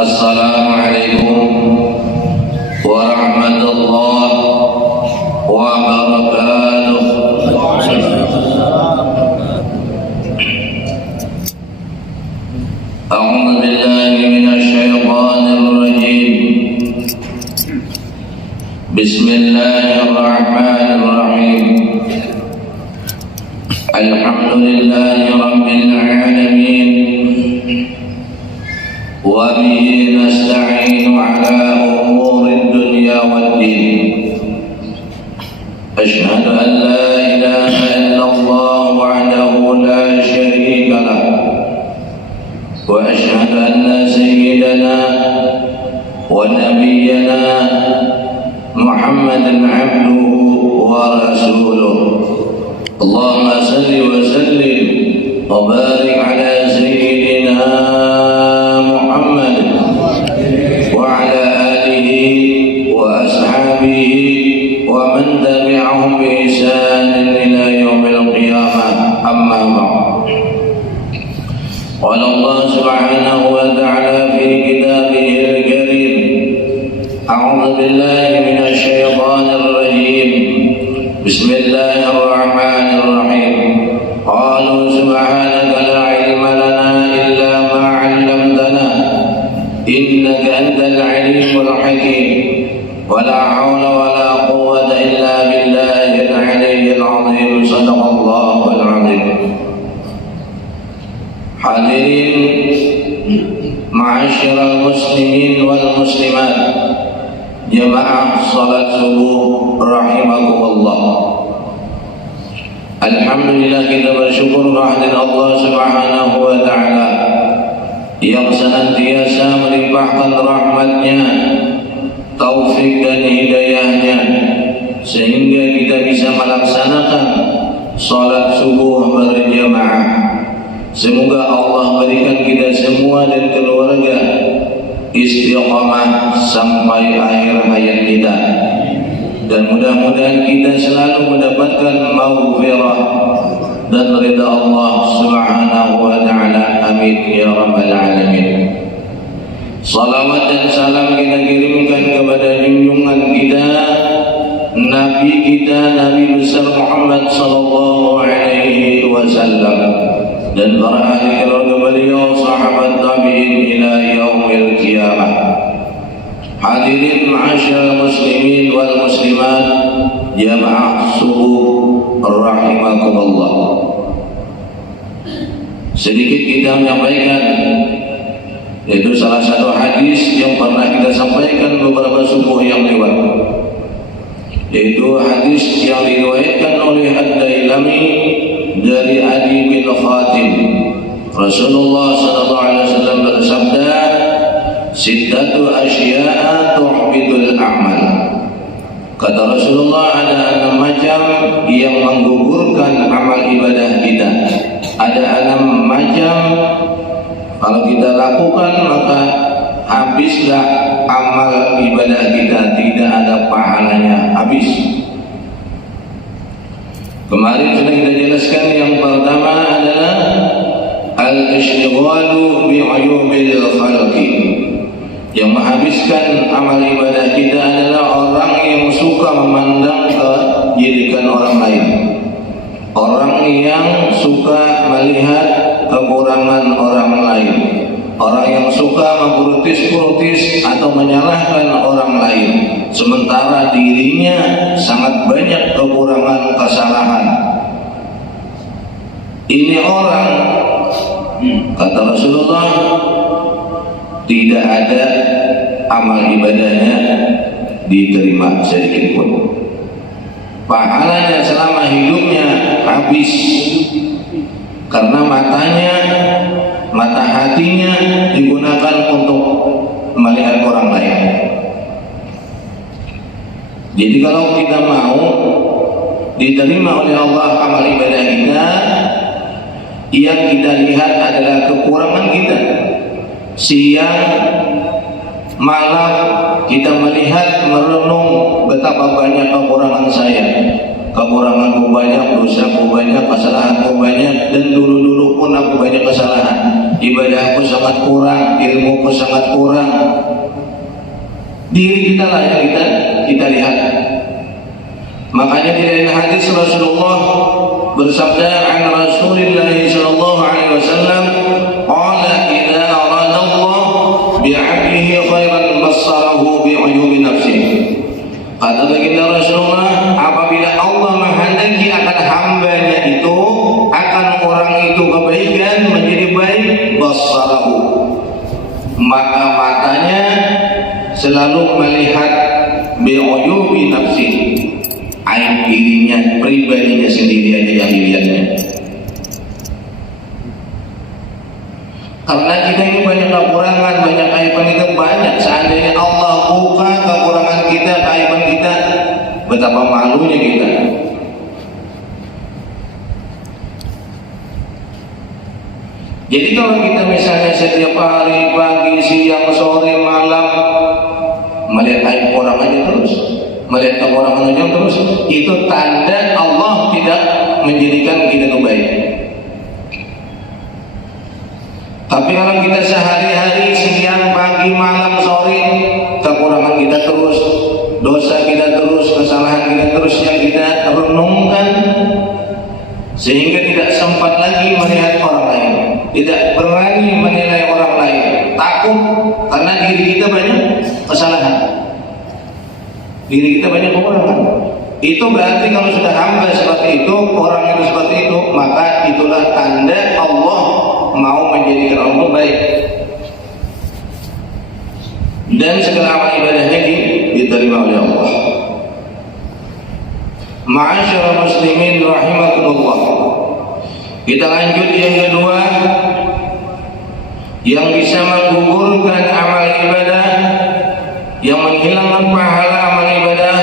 Assalamualaikum warahmatullahi wabarakatuh. A'udzu billahi minasy syaithanir rajim. Bismillahirrahmanirrahim. Alhamdulillahi rabbil alamin. Wa bihi nasta'inu ala umuri dunya waddin. Asyhadu an la ilaha illallah wahdahu la syarika lah. Wa asyhadu anna sayyidana wa nabiyyana Muhammadan abduhu wa rasuluh. Allahumma salli wa sallim wa barik ala sayyidina Muhammad wa ala alihi wa ashabihi wa man tabi'ahum bi ihsanin ila yaumil qiyamah. Amma ba'd. Qala Allah subhanahu wa ta'ala fi kitabihil karim. A'udzu billahi minasy syaithanir rajim. Bismillahirrahmanirrahim. Qalu subhanaka la ilma lana illa ma 'allamtana innaka antal alimul hakim. Wa la haula wa la quwwata illa billahil aliyyil 'azim. Shadaqallahul 'azim. Hadirin ma'asyiral muslimin wal muslimat, jamaah salat subuh rahimakumullah. Alhamdulillah, kita bersyukur kehadirat Allah subhanahu wa ta'ala yang senantiasa melimpahkan rahmatnya, taufik dan hidayahnya, sehingga kita bisa melaksanakan salat subuh berjamaah. Semoga Allah berikan kita semua dan keluarga istiqamah sampai akhir hayat kita, dan mudah-mudahan kita selalu mendapatkan maghfirah dan ridha Allah subhanahu wa ta'ala. Amin ya rabbal alamin. Salawat dan salam kita kirimkan kepada junjungan kita, Nabi kita, Nabi besar Muhammad sallallahu alaihi wasallam, dan para ahli keluarga beliau, sahabat tabi'in ila yaumil qiyamah. Hadirin ma'asyiral muslimin wal muslimat, jamaah subuh rahimakumullah. Sedikit kita menyampaikan, yaitu salah satu hadis yang pernah kita sampaikan beberapa subuh yang lewat, yaitu hadis yang diriwayatkan oleh Ad-Dailami dari Adi bin Khatim. Rasulullah sallallahu alaihi wasallam bersabda, "Sittatu asya'a tuhbitul a'mal." Kata Rasulullah, ada 6 macam yang menggugurkan amal ibadah kita. Ada 6 macam kalau kita lakukan maka habislah amal ibadah kita, tidak ada pahalanya, habis. Kemarin sudah kita jelaskan, yang pertama adalah al-ishtighalu bi'uyubil khalqi. Yang menghabiskan amal ibadah kita adalah orang yang suka memandang kejelekan orang lain, orang yang suka melihat kekurangan orang lain, orang yang suka memprotes-protes atau menyalahkan orang lain, sementara dirinya sangat banyak kekurangan, kesalahan. Ini orang, kata Rasulullah, tidak ada amal ibadahnya diterima sedikit pun. Pahalanya selama hidupnya habis, karena mata hatinya digunakan untuk melihat orang lain. Jadi kalau kita mau diterima oleh Allah amal ibadah kita, yang kita lihat adalah kekurangan kita. Siang malam kita melihat, merenung betapa banyak kekurangan saya, kekuranganku banyak, dosaku banyak, kesalahanku banyak, dan dulu-dulu pun aku banyak kesalahan. ibadahku sangat kurang, ilmuku sangat kurang. Diri kita lah yang kita lihat. Makanya di dalam hadis Rasulullah bersabda an Rasulullah sallallahu alaihi wasallam, qala idza arada Allah bi'abdihi khairan bassarahu bi'uyubi nafsihi. Kata baginda Rasulullah, apabila Allah menghendaki akan hambanya itu, akan orang itu kebaikan menjadi baik, bassarahu, maka matanya selalu melihat bi'uyubi nafsihi, aib dirinya, pribadinya sendiri aja yang dilihatnya. Karena kita ini banyak kekurangan, banyak kaiban kita banyak. Seandainya Allah buka kekurangan kita, kaiban kita, betapa malunya kita. Jadi kalau kita misalnya setiap hari, pagi, siang, sore, malam melihat aib orang aja terus, melihat kekurangan aja terus, itu tanda Allah tidak menjadikan kita baik. Tapi kalau kita sehari-hari, siang, pagi, malam, sore, kekurangan kita terus, dosa kita terus, kesalahan kita terus yang kita renungkan, sehingga tidak sempat lagi melihat orang lain, tidak berani menilai orang lain, takut karena diri kita banyak kesalahan, diri kita banyak kekurangan. Itu berarti kalau sudah hamba seperti itu, orang itu seperti itu, maka itulah tanda Allah mau menjadikan orang baik, dan segala amal ibadahnya diterima oleh Allah. Ma'asyiral muslimin rahimakumullah. Kita lanjut yang kedua, yang bisa menggugurkan amal ibadah, yang menghilangkan pahala amal ibadah,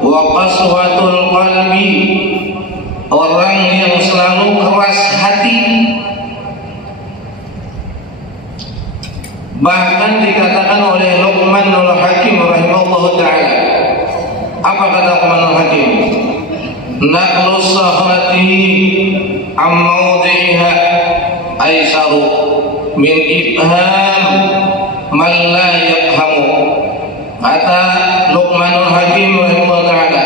wa qaswatul qalbi, orang yang selalu keras hati. Bahkan dikatakan oleh Luqmanul Hakim rahimahullah ta'ala, apa kata Luqmanul Hakim? Naqlus sahrati ammawdiha aisaru min ibham man la yafhamu. Kata Luqmanul Hakim rahimahullah ta'ala,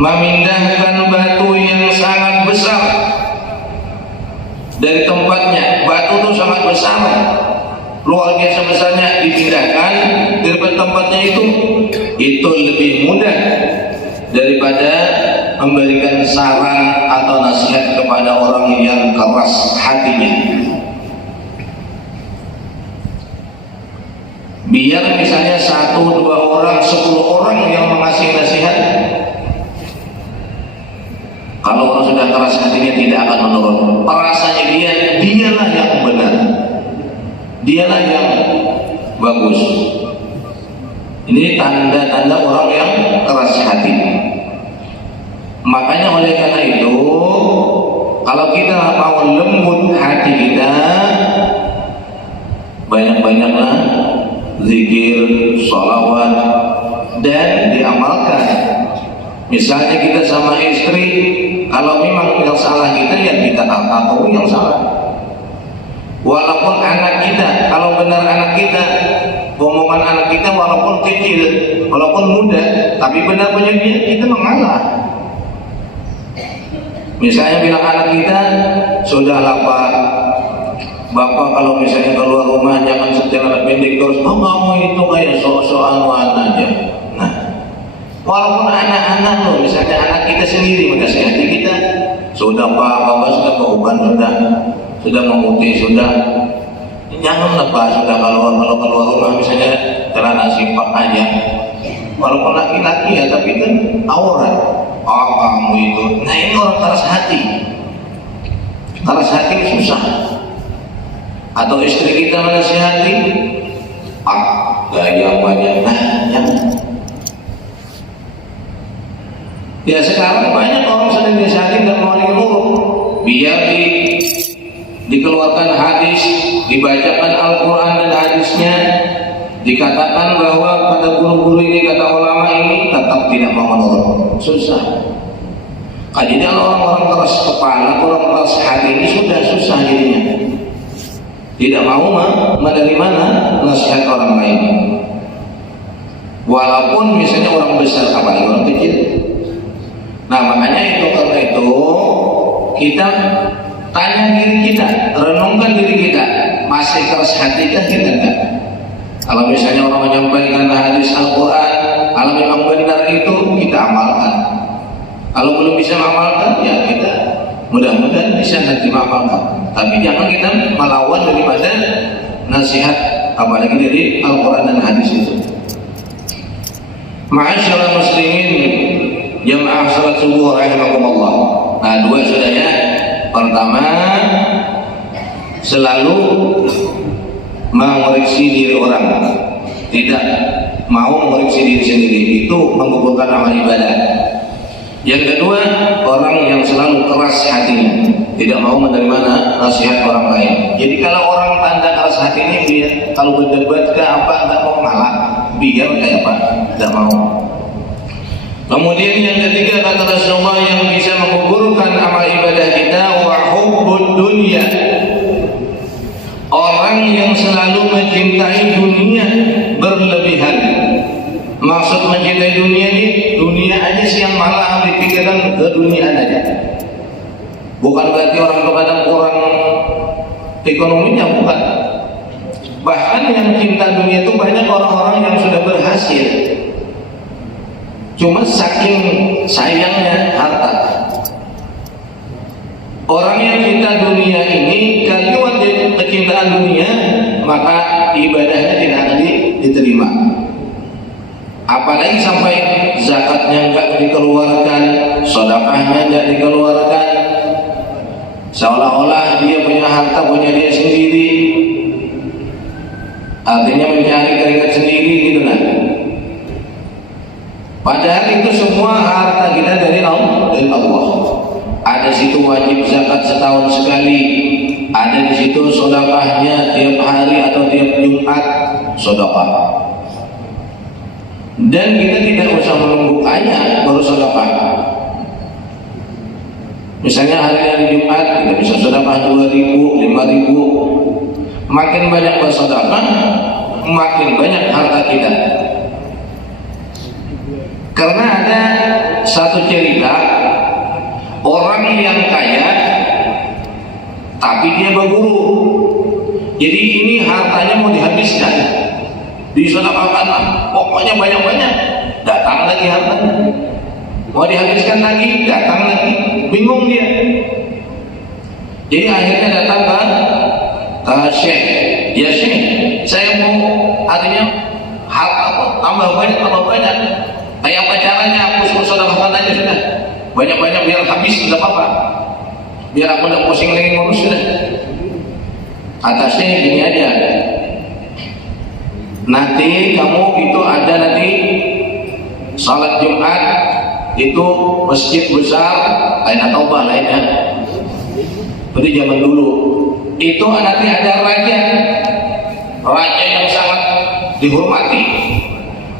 memindahkan batu yang sangat besar dari tempatnya. Batu itu sangat besar, luar biasa besarnya, dipindahkan dari tempatnya itu lebih mudah daripada memberikan saran atau nasihat kepada orang yang keras hatinya. Biar misalnya 1, 2 orang, 10 orang yang mengasih nasihat, kalau orang sudah keras hatinya tidak akan menurut. Perasaannya dialah yang benar, dialah yang bagus. Ini tanda-tanda orang yang keras hati. Makanya oleh karena itu, kalau kita mau lembut hati kita, banyak-banyaklah zikir, sholawat, dan diamalkan. Misalnya kita sama istri, kalau memang yang salah kita, ya kita akui yang salah. Walaupun anak kita, kalau benar anak kita, omongan anak kita walaupun kecil, walaupun muda, tapi benar punya dia, kita mengalah. Misalnya bilang anak kita, sudahlah Pak, Bapak kalau misalnya keluar rumah jangan setel anak pendek terus, oh kamu itu kayak sok-sokan aja. Nah, walaupun anak-anak loh, misalnya anak kita sendiri menasihati kita, sudah Pak, Bapak sudah berubah, sudah memutih, sudah, janganlah Pak, sudah kalau keluar rumah misalnya celana simpak aja, walaupun laki-laki ya, tapi kan aurat. Oh kamu itu, nah ini orang keras hati susah. Atau istri kita menasihati, gaya banyak, nah jangan. Ya sekarang banyak orang sedang dinasihati dan mau dikeluruk, biar dikeluarkan hadis, dibacakan Al-Quran dan hadisnya, dikatakan bahwa pada guru-guru ini, kata ulama ini, tetap tidak mau menurut. Susah. Jadinya orang-orang keras kepala, orang keras hati ini sudah susah jadinya. tidak mau menerima nasihat orang lain, walaupun misalnya orang besar, apalagi orang kecil. Nah makanya itu, karena itu kita tanya diri kita, renungkan diri kita, masih keras hati kan kita enggak? Kalau misalnya orang menyampaikan hadis Al-Quran, kalau memang benar itu kita amalkan. Kalau belum bisa mengamalkan, ya kita mudah-mudahan bisa nanti mengamalkan. Tapi jangan kita melawan daripada nasihat, apalagi dari Al-Quran dan hadis itu. Ma'asyiral muslimin, jamaah salat subuh rahimakumullah. Nah, dua sudah ya. Pertama, selalu mengoreksi diri orang, tidak mau mengoreksi diri sendiri, itu menggugurkan amal ibadah. Yang kedua, orang yang selalu keras hatinya, tidak mau menerima nasihat orang lain. Jadi kalau orang tanda keras hatinya, dia kalau berdebat ke apa nggak mau ngalah, biar kayak apa, nggak mau. Kemudian yang ketiga kata Rasulullah yang bisa menggugurkan amal ibadah kita, wa hubbud dunya. Orang yang selalu mencintai dunia berlebihan. Maksud mencintai dunia ini, dunia aja sih yang malah dipikirkan ke dunia aja. Bukan berarti orang kepada kurang ekonominya, bukan. Bahkan yang cinta dunia itu banyak orang-orang yang sudah berhasil, cuma saking sayangnya harta. Orang yang cinta dunia ini, kalau dia kecintaan dunia, maka ibadahnya tidak akan diterima. Apalagi sampai zakatnya enggak dikeluarkan, sedekahnya enggak dikeluarkan, seolah-olah dia punya harta, punya dia sendiri, artinya mencari keringat sendiri gitu kan. Padahal itu semua harta kita dari Allah. Ada situ wajib zakat setahun sekali, ada di situ sedekahnya tiap hari atau tiap Jumat sedekah. Dan kita tidak usah menunggu kaya baru sedekah. Misalnya hari Jumat kita bisa sedekah 2.000, 5.000. Makin banyak bersedekah, makin banyak harta kita. Karena ada satu cerita orang yang kaya tapi dia berguru. Jadi ini hartanya mau dihabiskan, disedekahkan, pokoknya banyak-banyak. Datang lagi hartanya, mau dihabiskan lagi, datang lagi, bingung dia. Jadi akhirnya datang ke Syekh. Ya Syekh, saya mau artinya harta tambah banyak. Kayak apa caranya? Aku sedekahkan aja sudah, banyak-banyak biar habis, tidak apa-apa, biar aku tidak pusing lagi ngurus sudah. Atasnya gini aja, nanti kamu itu ada nanti salat Jumat itu masjid besar, lain atau bah lainnya. Berarti zaman dulu itu nanti ada raja yang sangat dihormati.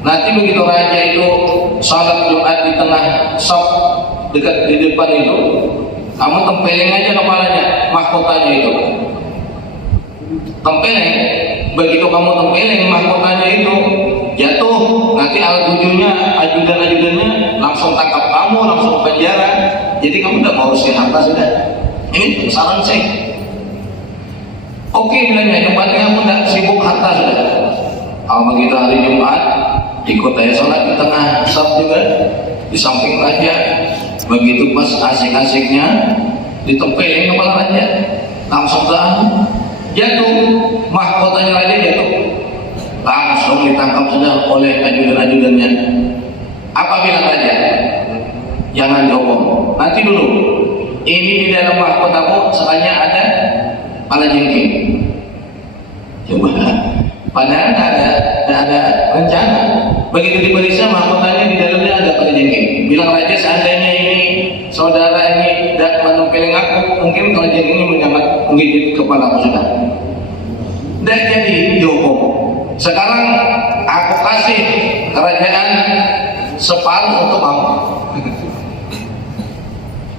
Nanti begitu raja itu salat Jumat di tengah saf dekat di depan itu, kamu tempelin aja kepalanya, mahkotanya itu. Tempelin, begitu kamu tempelin mahkotanya itu jatuh, nanti ajudan-ajudannya langsung tangkap kamu, langsung penjara. Jadi kamu tidak mau urusin harta sudah. Ini saran saya. Oke, bilangnya tempatnya kamu tidak sibuk harta sudah. Kalau begitu hari Jumat ikut aja sholat di tengah saf juga, di samping raja. Begitu pas asik-asiknya ditempelin kepala raja, langsung jatuh, mahkotanya raja jatuh, langsung ditangkap sudah oleh ajudan-ajudannya. Apa bilang raja? Jangan dihukum, nanti dulu. Ini di dalam mahkotamu sekalinya ada pala jengking. Coba, padahal tidak ada rencana. Begitu diperiksa mahkotanya di dalamnya ada pala jengking. Bilang raja, seandainya ini saudara ini tidak menempelin aku, mungkin pala jengking ini menyambat menggigit kepala aku sudah. Tidak jadi dihukum. Sekarang aku kasih kerajaan separuh untuk kamu.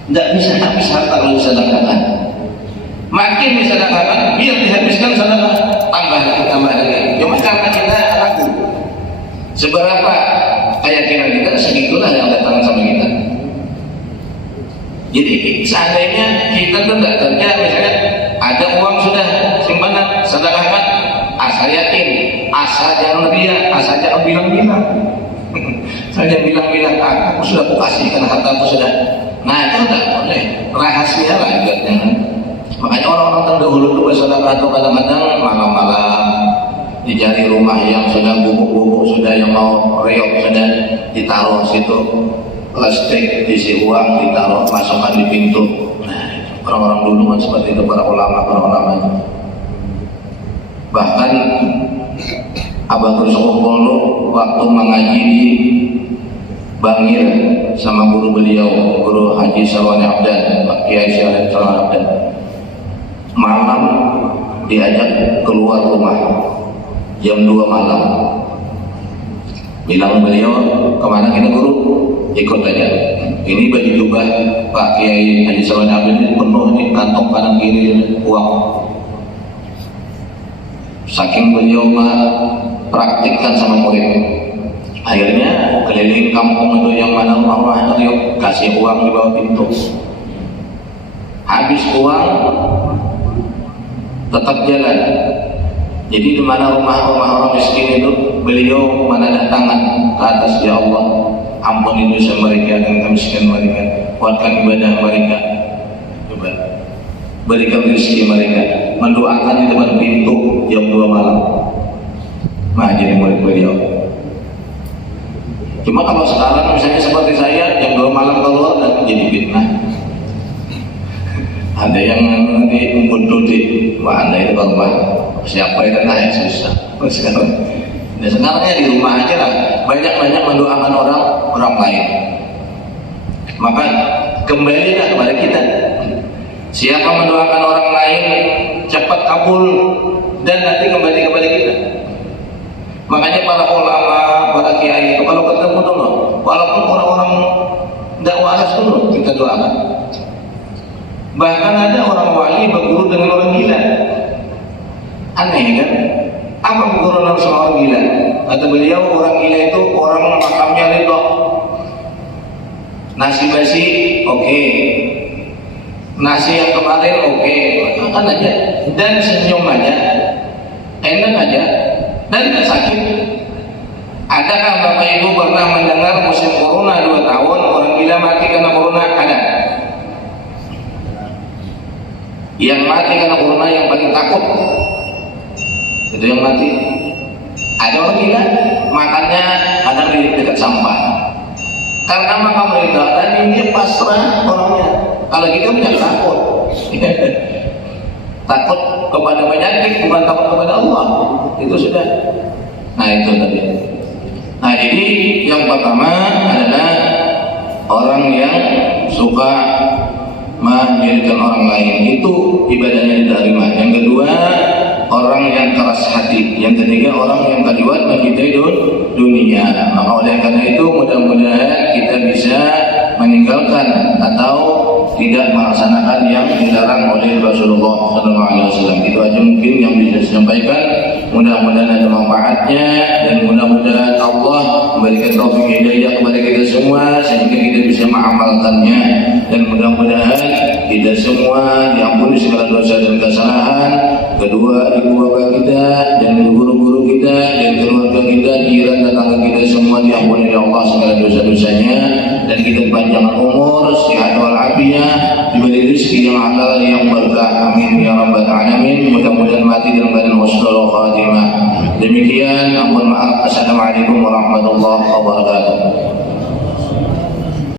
Tidak bisa habis harta kalau disedekahkan. Makin makin disedekahkan biar dihabiskan sedekah, tambah lagi. Cuma karena kita ragu seberapa keyakinan kita, segitulah yang datang sama kita. Jadi seandainya kita tuh tidak kerja, misalnya ada uang sudah simpanan, sedekahkan, asal yakin, asal jangan dia, asal jangan bilang-bilang. Saya bilang-bilang, aku sudah kasihkan hartaku sudah. Nah itu tidak boleh, rahasia lah ibaratnya. Makanya orang-orang terdahulu itu bersedekah itu kadang-kadang malam-malam dicari rumah yang sudah bubuk-bubuk, sudah yang mau reok, sudah ditaruh situ, plastik isi uang ditaruh, masukkan di pintu. Nah orang-orang dulu kan seperti itu, para ulama itu. Bahkan Abah Kusukumpul waktu mengaji di Bangil sama guru beliau, Guru Haji Salwani Abdan, Pak Kiai Salwani Abdan, malam diajak keluar rumah jam 2 malam. Bilang beliau, kemana kita guru? Ikut aja. Ini baju jubah Pak Kiai Haji Salwani Abdan ini penuh nih, kantong kanan kiri uang. Saking beliau praktikkan sama murid, akhirnya keliling kampung itu yang mana rumah-rumah itu kasih uang di bawah pintu. Habis uang tetap jalan. Jadi di mana rumah-rumah orang miskin itu beliau menandatangan ke atas, ya Allah, ampuni dosa mereka dan kemiskinan mereka, kuatkan ibadah mereka, coba berikan rezeki mereka, mendoakan di depan pintu jam 2 malam. Nah jadi murid beliau. Cuma kalau sekarang misalnya seperti saya jam 2 malam keluar dan jadi fitnah. Ada yang nanti membunuh di mana itu ke rumah, siapa itu naik susah. Sekarangnya di rumah aja lah, banyak-banyak mendoakan orang lain. Maka kembalilah kepada kita. Siapa mendoakan orang lain cepat kabul dan nanti kembali kepada kita. Makanya para ulama, para kiai itu kalau ketemu dulu, walaupun orang-orang tidak waras dulu kita doakan. Bahkan ada orang wali berguru dengan orang gila. Aneh kan? Apa berguru sama orang gila? Kata beliau, orang gila itu orang makamnya ridho. Nasi basi, oke. Nasi yang kemarin oke. Makan aja dan senyum aja, enak aja dan tidak sakit. Adakah Bapak Ibu pernah mendengar musim corona 2 tahun orang gila mati karena corona? Ada. Yang mati karena corona yang paling takut itu yang mati. Ada orang gila makannya kadang di dekat sampah karena makam mereka dan ini pasrah orangnya. Kalau kita punya takut takut kepada penyakit, bukan takut kepada Allah, itu sudah. Nah itu tadi. Nah jadi yang pertama adalah orang yang suka menjadikan orang lain itu ibadahnya diterima. Yang kedua, orang yang keras hati. Yang ketiga, orang yang kaliwat mencintai dunia. Maka oleh karena itu mudah-mudahan kita bisa meninggalkan atau tidak melaksanakan yang dilarang oleh Rasulullah SAW. Itu aja mungkin yang bisa disampaikan. Mudah-mudahan ada manfaatnya dan mudah-mudahan Allah memberikan taufik hidayah kepada kita semua sehingga kita bisa mengamalkannya, dan mudah-mudahan kita semua diampuni segala dosa dan kesalahan. Kedua ibu bapak kita dan guru-guru kita dan keluarga kita, jiran tetangga kita semua diampuni oleh Allah segala dosa-dosanya, dan kita panjang umur, sehat walafiat, diberi rezeki yang halal yang berkah. Amin ya rabbal alamin. Mudah-mudahan mati dalam keadaan husnul khatimah. Demikian, ampun maaf. Assalamualaikum warahmatullahi wabarakatuh.